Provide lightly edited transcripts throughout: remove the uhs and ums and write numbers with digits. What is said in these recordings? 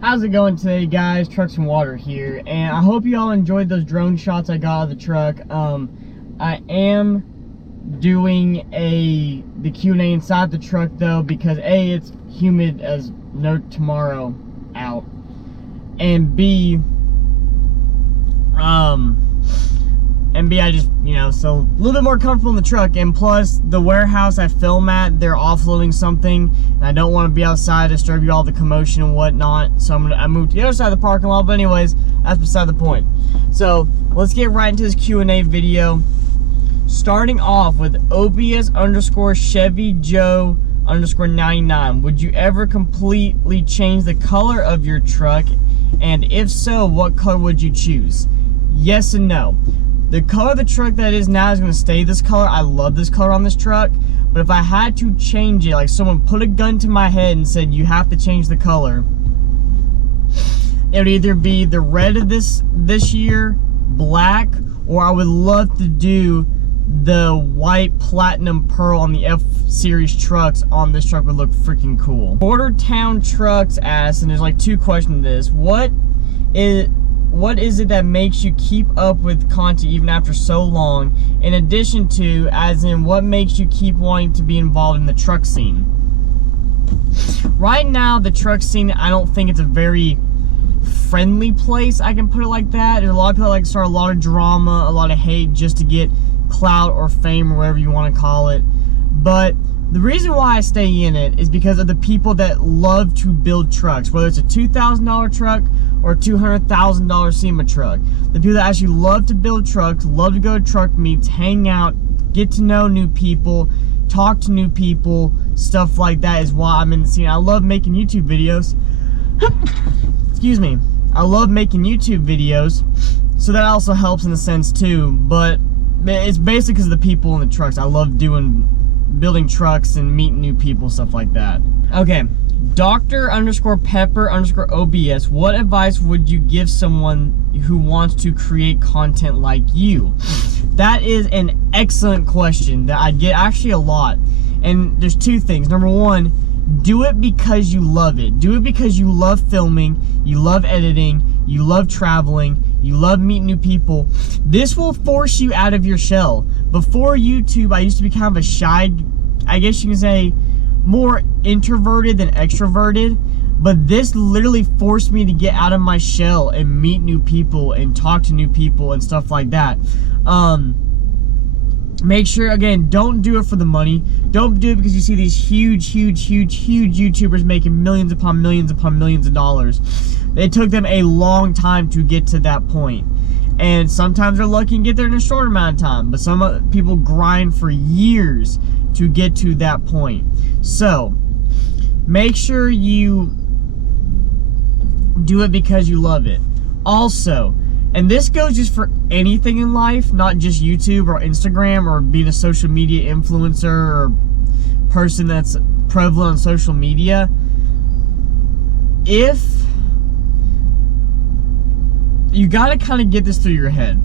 How's it going today, guys? Trucks and Water here, and I hope you all enjoyed those drone shots I got of the truck. I am doing the Q&A inside the truck though, because A, it's humid as no tomorrow out, and B, I just, so a little bit more comfortable in the truck. And plus, the warehouse I film at, they're offloading something, and I don't want to be outside, disturb you all the commotion and whatnot. So I moved to the other side of the parking lot. But anyways, that's beside the point. So let's get right into this Q&A video. Starting off with OBS_Chevy Joe _99. Would you ever completely change the color of your truck? And if so, what color would you choose? Yes and no. The color of the truck that it is now is going to stay this color. I love this color on this truck. But if I had to change it, like someone put a gun to my head and said, you have to change the color, it would either be the red of this year, black, or I would love to do the white platinum pearl on the F-Series trucks on this truck. Would look freaking cool. Border Town Trucks asks, and there's like two questions to this. What is it that makes you keep up with content even after so long? In addition to, as in, what makes you keep wanting to be involved in the truck scene? Right now, the truck scene, I don't think it's a very friendly place, I can put it like that. There's a lot of people that like to start a lot of drama, a lot of hate just to get clout or fame or whatever you want to call it. But the reason why I stay in it is because of the people that love to build trucks, whether it's a $2,000 truck or a $200,000 SEMA truck. The people that actually love to build trucks, love to go to truck meets, hang out, get to know new people, talk to new people, stuff like that is why I'm in the scene. I love making YouTube videos. Excuse me. I love making YouTube videos, so that also helps in a sense too, but it's basically because of the people in the trucks. I love building trucks and meeting new people, stuff like that. Okay, Dr_Pepper_OBS, what advice would you give someone who wants to create content like you? That is an excellent question that I get actually a lot. And there's two things. Number one, do it because you love it. Do it because you love filming, you love editing, you love traveling, you love meeting new people. This will force you out of your shell. Before YouTube, I used to be kind of a shy, I guess you can say, more introverted than extroverted. But this literally forced me to get out of my shell and meet new people and talk to new people and stuff like that. Make sure, again, don't do it for the money. Don't do it because you see these huge YouTubers making millions upon millions upon millions of dollars. It took them a long time to get to that point. And sometimes they're lucky and get there in a short amount of time. But some people grind for years to get to that point. So, make sure you do it because you love it. Also, and this goes just for anything in life, not just YouTube or Instagram or being a social media influencer or person that's prevalent on social media. If you gotta kind of get this through your head,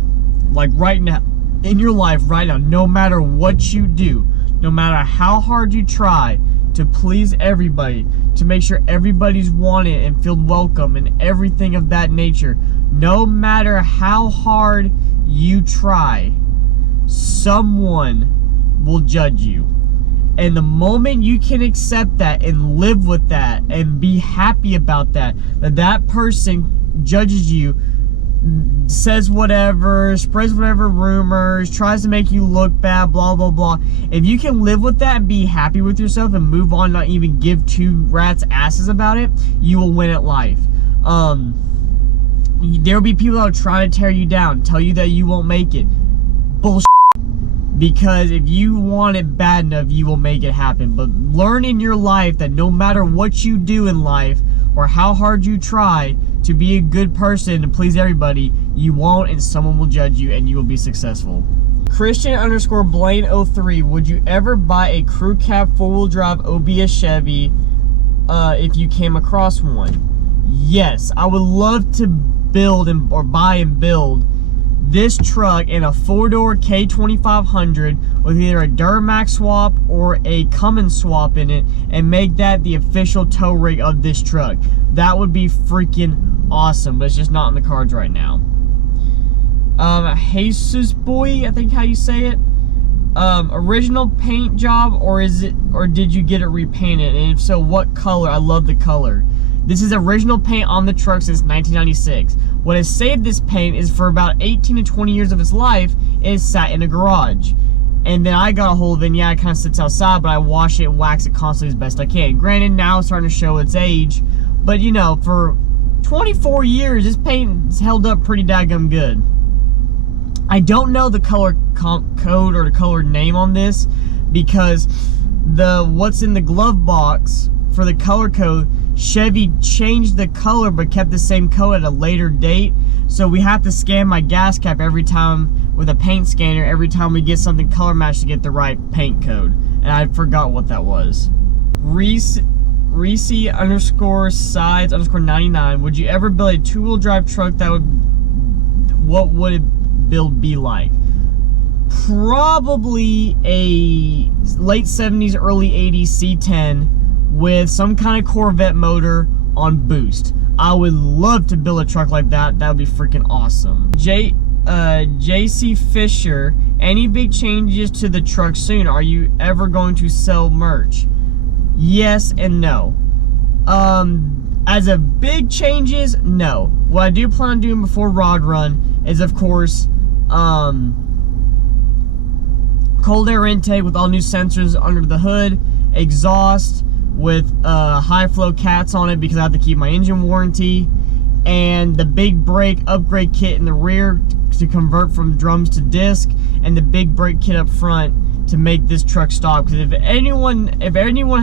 like right now, in your life right now, no matter what you do, no matter how hard you try to please everybody, to make sure everybody's wanted and feel welcome and everything of that nature, no matter how hard you try, someone will judge you. And the moment you can accept that and live with that and be happy about that, that person judges you, says whatever, spreads whatever rumors, tries to make you look bad, blah blah blah. If you can live with that and be happy with yourself and move on, not even give two rats asses about it, you will win at life. There will be people that will try to tear you down, tell you that you won't make it. Bullshit. Because if you want it bad enough, you will make it happen. But learn in your life that no matter what you do in life or how hard you try to be a good person to please everybody, you won't, and someone will judge you and you will be successful. Christian_Blaine03, would you ever buy a crew cab 4-wheel drive OBS Chevy if you came across one? Yes, I would love to build or buy and build this truck in a 4-door K1500 with either a Duramax swap or a Cummins swap in it and make that the official tow rig of this truck. That would be freaking awesome, but it's just not in the cards right now. Jesus Boy, I think how you say it. Original paint job, or did you get it repainted? And if so, what color? I love the color. This is original paint on the truck since 1996. What has saved this paint is for about 18 to 20 years of its life, it sat in a garage. And then I got a hold of it, and yeah, it kind of sits outside, but I wash it and wax it constantly as best I can. Granted, now it's starting to show its age, but you know, for 24 years, this paint's held up pretty daggum good. I don't know the color code or the color name on this because what's in the glove box for the color code, Chevy changed the color but kept the same code at a later date. So we have to scan my gas cap every time with a paint scanner every time we get something color matched to get the right paint code. And I forgot what that was. Reese _ sides _ 99. Would you ever build a 2-wheel drive truck what would it build be like? Probably a late 70s, early 80s C10 with some kind of Corvette motor on boost. I would love to build a truck like that. That would be freaking awesome. JC Fisher, any big changes to the truck soon? Are you ever going to sell merch? Yes and no. As a big changes, no. What I do plan on doing before Rod Run is, of course, cold air intake with all new sensors under the hood, exhaust with high flow cats on it because I have to keep my engine warranty, and the big brake upgrade kit in the rear to convert from drums to disc, and the big brake kit up front to make this truck stop. Because if anyone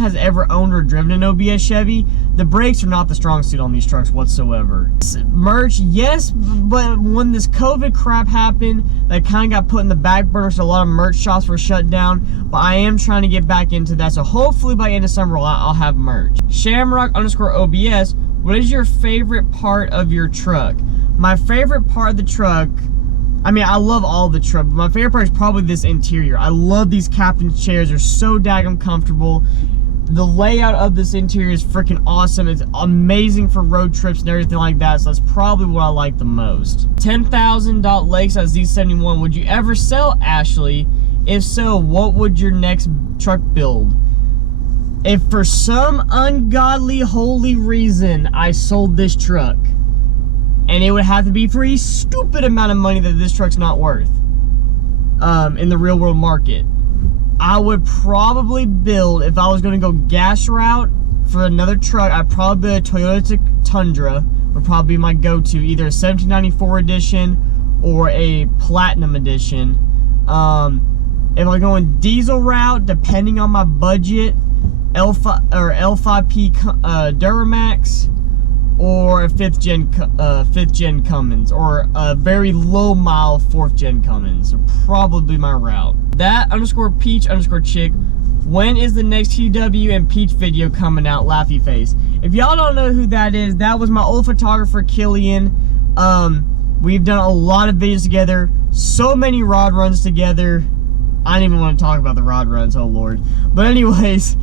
has ever owned or driven an OBS Chevy, the brakes are not the strong suit on these trucks whatsoever. Merch, yes, but when this COVID crap happened, that kind of got put in the back burner, so a lot of merch shops were shut down. But I am trying to get back into that, so hopefully by end of summer I'll have merch. Shamrock _ OBS, what is your favorite part of your truck? My favorite part of the truck, I mean, I love all the truck, but my favorite part is probably this interior. I love these captain's chairs. They're so daggum comfortable. The layout of this interior is freaking awesome. It's amazing for road trips and everything like that, so that's probably what I like the most. 10,000 Lakes Z71. Would you ever sell, Ashley? If so, what would your next truck build? If for some ungodly, holy reason I sold this truck, and it would have to be for a stupid amount of money that this truck's not worth in the real world market, I would probably build, if I was going to go gas route for another truck, I'd probably build a Toyota Tundra. Would probably be my go-to, either a 1794 edition or a Platinum edition. If I'm going diesel route, depending on my budget, L5P Duramax, or a 5th gen Cummins, or a very low mile 4th gen Cummins. So probably my route. That _ Peach _ Chick. When is the next TW and Peach video coming out? Laughy face. If y'all don't know who that is, that was my old photographer Killian. We've done a lot of videos together, so many rod runs together. I don't even want to talk about the rod runs, oh lord. But anyways,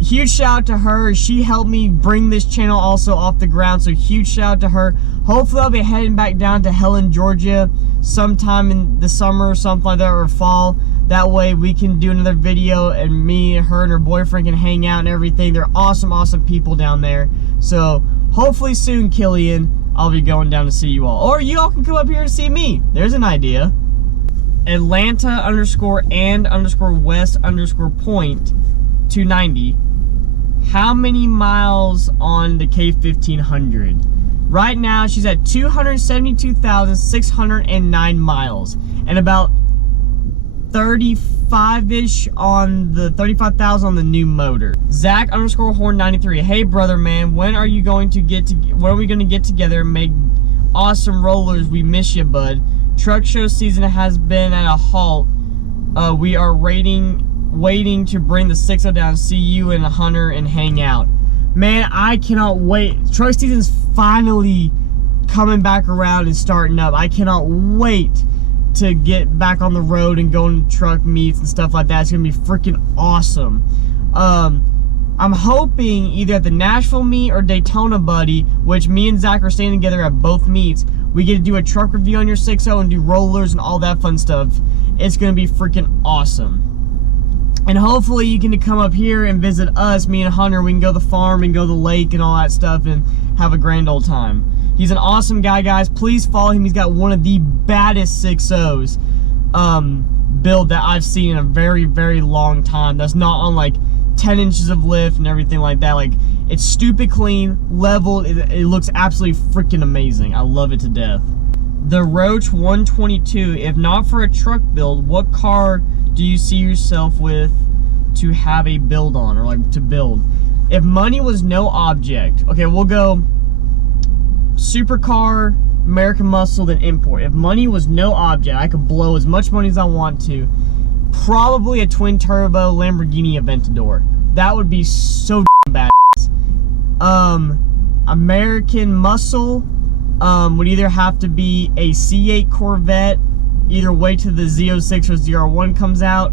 huge shout out to her. She helped me bring this channel also off the ground, so huge shout out to her. Hopefully I'll be heading back down to Helen, Georgia sometime in the summer or something like that, or fall. That way we can do another video and me, her, and her boyfriend can hang out and everything. They're awesome, awesome people down there. So hopefully soon, Killian, I'll be going down to see you all. Or you all can come up here and see me. There's an idea. Atlanta _ and _ West _ Point 290. How many miles on the K1500? Right now she's at 272,609 miles and about 35-ish on the 35,000 on the new motor. Zach _ Horn 93. Hey brother man, when are we going to get together and make awesome rollers? We miss you, bud. Truck show season has been at a halt. We are waiting to bring the 60 down, see you and Hunter and hang out. Man, I cannot wait. Truck season's finally coming back around and starting up. I cannot wait to get back on the road and going to truck meets and stuff like that. It's gonna be freaking awesome. I'm hoping either at the Nashville meet or Daytona, buddy, which me and Zach are staying together at both meets, we get to do a truck review on your 6.0 and do rollers and all that fun stuff. It's gonna be freaking awesome. And hopefully you can come up here and visit us, me and Hunter. We can go to the farm and go to the lake and all that stuff and have a grand old time. He's an awesome guy, guys. Please follow him. He's got one of the baddest 6.0s build that I've seen in a very, very long time. That's not on like 10 inches of lift and everything like that. Like, it's stupid clean, leveled. It looks absolutely freaking amazing. I love it to death. The Roach 122. If not for a truck build, what car do you see yourself with to have a build on, or like to build? If money was no object, okay, we'll go supercar, American Muscle, then import. If money was no object, I could blow as much money as I want to. Probably a twin turbo Lamborghini Aventador. That would be so badass. American Muscle would either have to be a C8 Corvette, either wait till the Z06 or ZR1 comes out,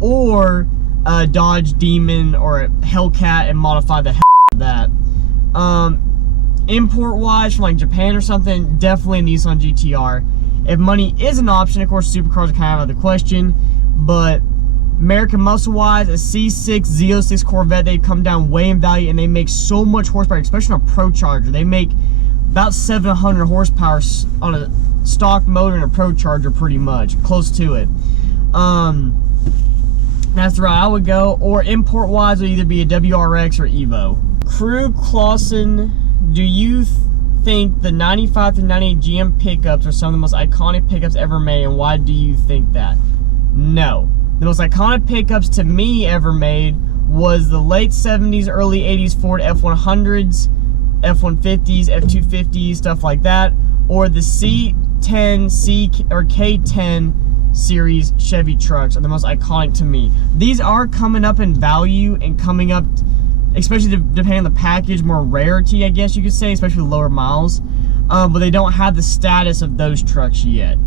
or a Dodge Demon or a Hellcat and modify the hell out of that. Import wise from like Japan or something, definitely a Nissan GTR. If money is an option, of course supercars are kind of out of the question, but American Muscle wise, a C6 Z06 Corvette, they come down way in value and they make so much horsepower, especially on a Pro Charger. They make about 700 horsepower on a stock motor and a Pro Charger, pretty much close to it. That's the route I would go. Or import wise would either be a WRX or Evo. Crew Clausen, do you think the 95 to 98 GM pickups are some of the most iconic pickups ever made, and why do you think that? No. The most iconic pickups to me ever made was the late 70s, early 80s Ford F100s, F150s, F250s, stuff like that, or the C10, C or K10 series Chevy trucks are the most iconic to me. These are coming up in value and coming up, especially depending on the package, more rarity, I guess you could say, especially with lower miles, but they don't have the status of those trucks yet.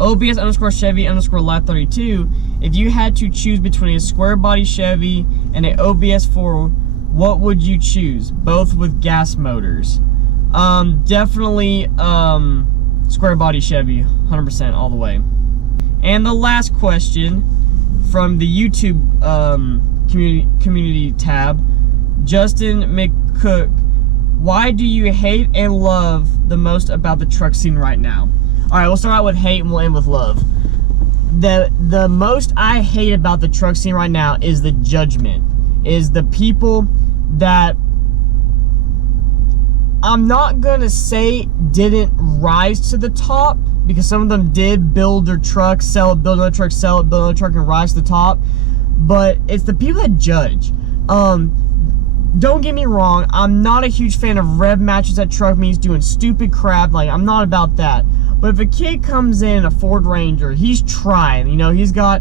OBS underscore Chevy underscore Live 32. If you had to choose between a square body Chevy and an OBS 4, what would you choose? Both with gas motors. Definitely square body Chevy, 100% all the way. And the last question from the YouTube community tab, Justin McCook, why do you hate and love the most about the truck scene right now? All right, we'll start out with hate and we'll end with love. The most I hate about the truck scene right now is the judgment, is the people that I'm not gonna say didn't rise to the top, because some of them did build their truck, sell it, build another truck, sell it, build another truck, and rise to the top. But it's the people that judge. Don't get me wrong, I'm not a huge fan of rev matches at truck meets doing stupid crap. Like, I'm not about that. But if a kid comes in a Ford Ranger, he's trying, you know, he's got,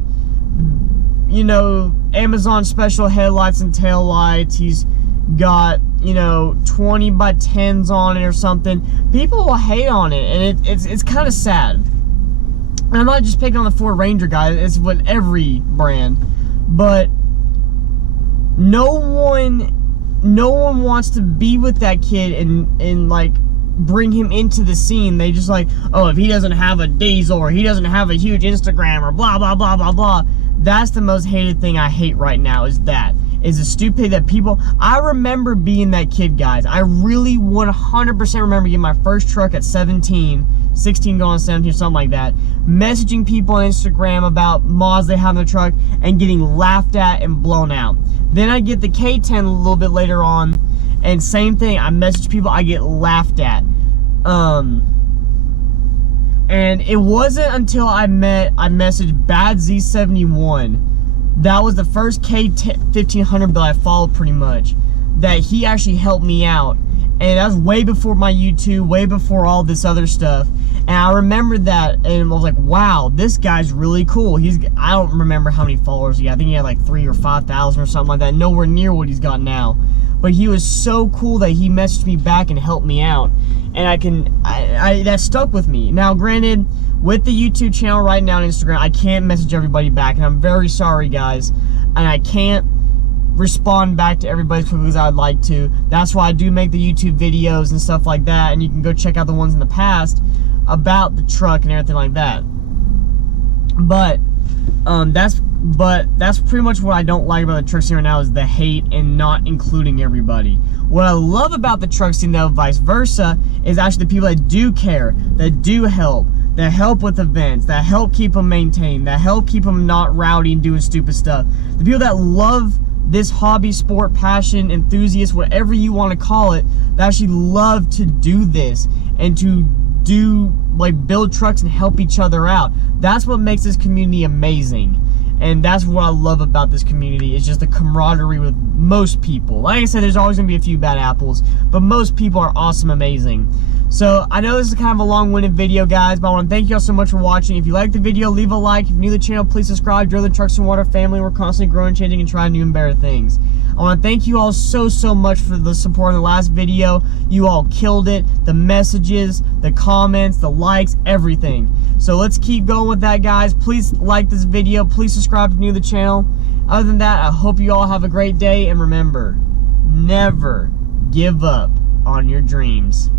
you know, Amazon special headlights and tail lights, he's got, you know, 20 by 10s on it or something, people will hate on it, and it's kind of sad. And I'm not just picking on the Ford Ranger guy, it's with every brand, but no one wants to be with that kid and like bring him into the scene. They just like, oh, if he doesn't have a diesel or he doesn't have a huge Instagram or blah blah blah blah blah. That's the most hated thing I hate right now, is the stupidity that people. I remember being that kid, guys. I really 100% remember getting my first truck at 16 going on 17, something like that, messaging people on Instagram about mods they have in the truck and getting laughed at and blown out. Then I get the K10 a little bit later on, and same thing, I message people, I get laughed at. And it wasn't until I messaged Bad Z71, that was the first K1500 build I followed pretty much, that he actually helped me out. And that was way before my YouTube, way before all this other stuff. And I remembered that, and I was like, wow, this guy's really cool. I don't remember how many followers he had. I think he had like 3,000 or 5,000 or something like that. Nowhere near what he's got now. But he was so cool that he messaged me back and helped me out. And that stuck with me. Now, granted, with the YouTube channel right now on Instagram, I can't message everybody back. And I'm very sorry, guys. And I can't respond back to everybody as quickly as I'd like to. That's why I do make the YouTube videos and stuff like that. And you can go check out the ones in the past about the truck and everything like that. But that's pretty much what I don't like about the truck scene right now, is the hate and not including everybody. What I love about the truck scene, though, vice versa, is actually the people that do care, that do help, that help with events, that help keep them maintained, that help keep them not rowdy and doing stupid stuff. The people that love this hobby, sport, passion, enthusiast, whatever you want to call it, that actually love to do this and to build trucks and help each other out. That's what makes this community amazing. And that's what I love about this community, is just the camaraderie with most people. Like I said, there's always going to be a few bad apples, but most people are awesome, amazing. So I know this is kind of a long-winded video, guys, but I want to thank you all so much for watching. If you liked the video, leave a like. If you're new to the channel, please subscribe. Join the Trucks and Water family. We're constantly growing, changing, and trying new and better things. I want to thank you all so much for the support in the last video. You all killed it. The messages, the comments, the likes, everything. So let's keep going with that, guys. Please like this video. Please subscribe if you're new to the channel. Other than that, I hope you all have a great day. And remember, never give up on your dreams.